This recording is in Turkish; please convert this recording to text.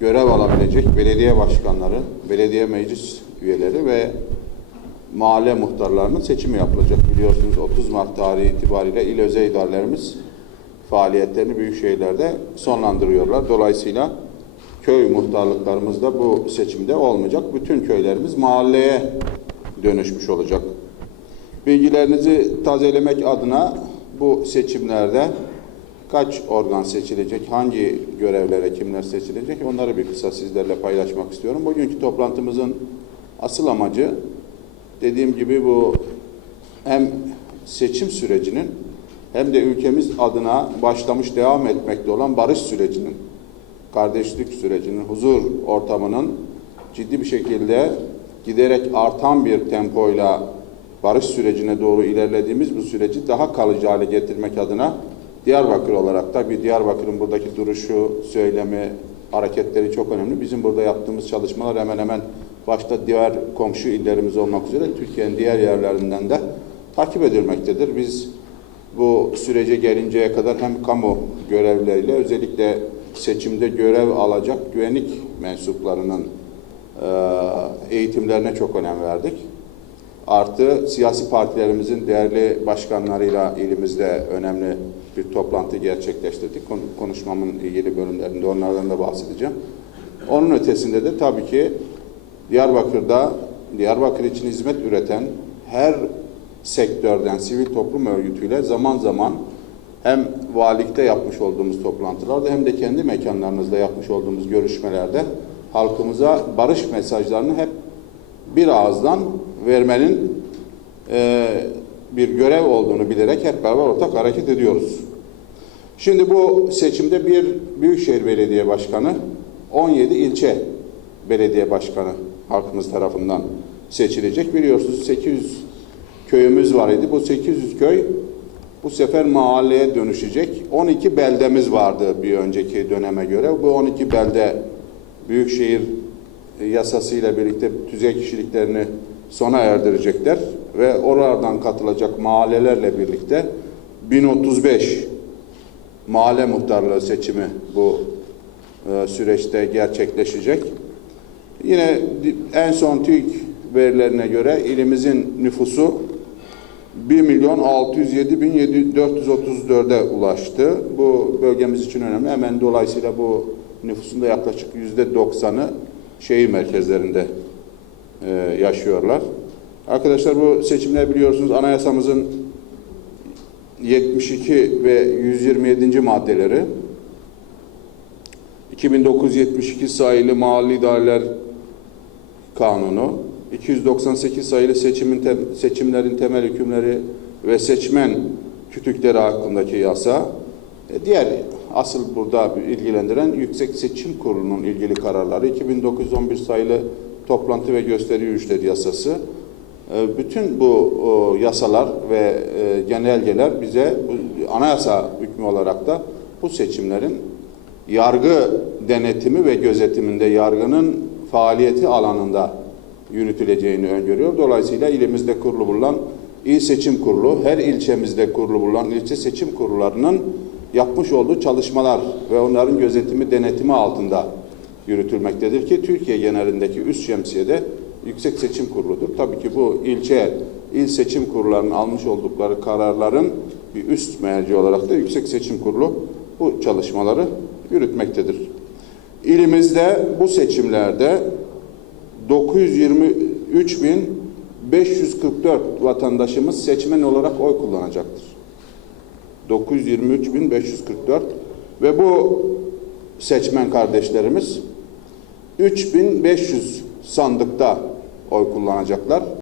görev alabilecek belediye başkanları, belediye meclis üyeleri ve mahalle muhtarlarının seçimi yapılacak. Biliyorsunuz 30 Mart tarihi itibariyle il özel idarelerimiz faaliyetlerini büyük şehirlerde sonlandırıyorlar. Dolayısıyla köy muhtarlıklarımız da bu seçimde olmayacak. Bütün köylerimiz mahalleye dönüşmüş olacak. Bilgilerinizi tazelemek adına bu seçimlerde kaç organ seçilecek, hangi görevlere kimler seçilecek onları bir kısa sizlerle paylaşmak istiyorum. Bugünkü toplantımızın asıl amacı dediğim gibi bu hem seçim sürecinin hem de ülkemiz adına başlamış devam etmekte olan barış sürecinin, kardeşlik sürecinin, huzur ortamının ciddi bir şekilde giderek artan bir tempoyla barış sürecine doğru ilerlediğimiz bu süreci daha kalıcı hale getirmek adına Diyarbakır olarak da bir Diyarbakır'ın buradaki duruşu, söylemi, hareketleri çok önemli. Bizim burada yaptığımız çalışmalar hemen hemen başta diğer komşu illerimiz olmak üzere Türkiye'nin diğer yerlerinden de takip edilmektedir. Biz bu sürece gelinceye kadar hem kamu görevleriyle özellikle seçimde görev alacak güvenlik mensuplarının eğitimlerine çok önem verdik. Artı siyasi partilerimizin değerli başkanlarıyla ilimizde önemli bir toplantı gerçekleştirdik. Konuşmamın ilgili bölümlerinde onlardan da bahsedeceğim. Onun ötesinde de tabii ki Diyarbakır'da Diyarbakır için hizmet üreten her sektörden sivil toplum örgütüyle zaman zaman hem valilikte yapmış olduğumuz toplantılarda hem de kendi mekanlarımızda yapmış olduğumuz görüşmelerde halkımıza barış mesajlarını hep bir ağızdan vermenin bir görev olduğunu bilerek hep beraber ortak hareket ediyoruz. Şimdi bu seçimde bir Büyükşehir Belediye Başkanı, 17 ilçe belediye başkanı halkımız tarafından seçilecek. Biliyorsunuz 800 köyümüz var idi. Bu 800 köy bu sefer mahalleye dönüşecek. 12 beldemiz vardı bir önceki döneme göre. Bu 12 belde Büyükşehir yasasıyla birlikte tüzek kişiliklerini sona erdirecekler ve oralardan katılacak mahallelerle birlikte 1035 mahalle muhtarlığı seçimi bu süreçte gerçekleşecek. Yine en son TÜİK verilerine göre ilimizin nüfusu 1.607.434'e ulaştı. Bu bölgemiz için önemli. Hemen dolayısıyla bu nüfusun da yaklaşık %90'ı şehir merkezlerinde yaşıyorlar. Arkadaşlar bu seçimler biliyorsunuz anayasamızın 72 ve 127. maddeleri 2972 sayılı Mahalli İdareler Kanunu, 298 sayılı seçimlerin temel hükümleri ve seçmen kütükleri hakkındaki yasa, diğer asıl burada ilgilendiren Yüksek Seçim Kurulu'nun ilgili kararları, 2911 sayılı toplantı ve gösteri yürüyüşleri yasası, bütün bu yasalar ve genelgeler bize anayasa hükmü olarak da bu seçimlerin yargı denetimi ve gözetiminde yargının faaliyeti alanında yürütüleceğini öngörüyor. Dolayısıyla ilimizde kurulu bulunan İl Seçim Kurulu, her ilçemizde kurulu bulunan ilçe seçim kurullarının yapmış olduğu çalışmalar ve onların gözetimi, denetimi altında yürütülmektedir ki Türkiye genelindeki üst şemsiyede Yüksek Seçim Kurulu'dur. Tabii ki bu il seçim kurullarının almış oldukları kararların bir üst merci olarak da Yüksek Seçim Kurulu bu çalışmaları yürütmektedir. İlimizde bu seçimlerde 923.544 vatandaşımız seçmen olarak oy kullanacaktır. 923.544 ve bu seçmen kardeşlerimiz 3.500 sandıkta oy kullanacaklar.